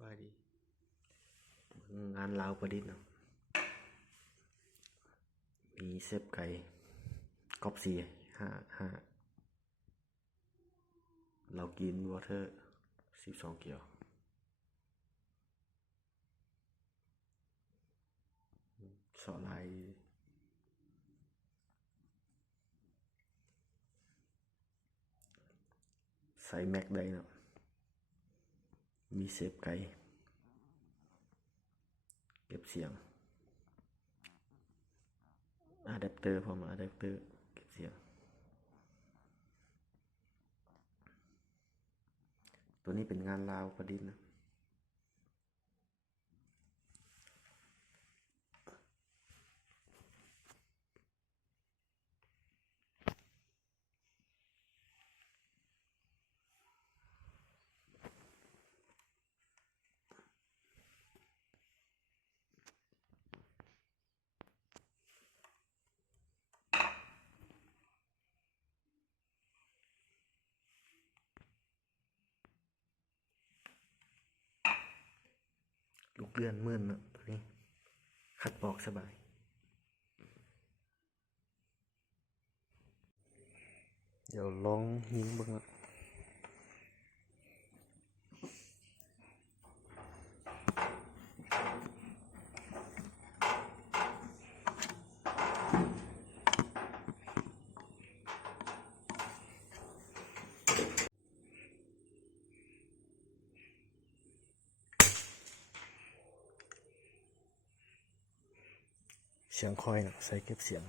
ว่าดีงานลาวประดิษฐ์เนาะมีเซฟไก่กอบสี่ห้าเรากินวอเตอร์12 เกียวสอลายใส่แม็กได้เนาะมีเซฟไก่เก็บเสียงอะแดปเตอร์พร้อมอะแดปเตอร์เก็บเสียงตัวนี้เป็นงานลาวประดิษฐ์นะลูกเลื่อนมื่นเนาะตัวนี้ขัดปอกสบายเดี๋ยวลองยิงบ้างนะเสียงคอยนะใส่เก็บเสียง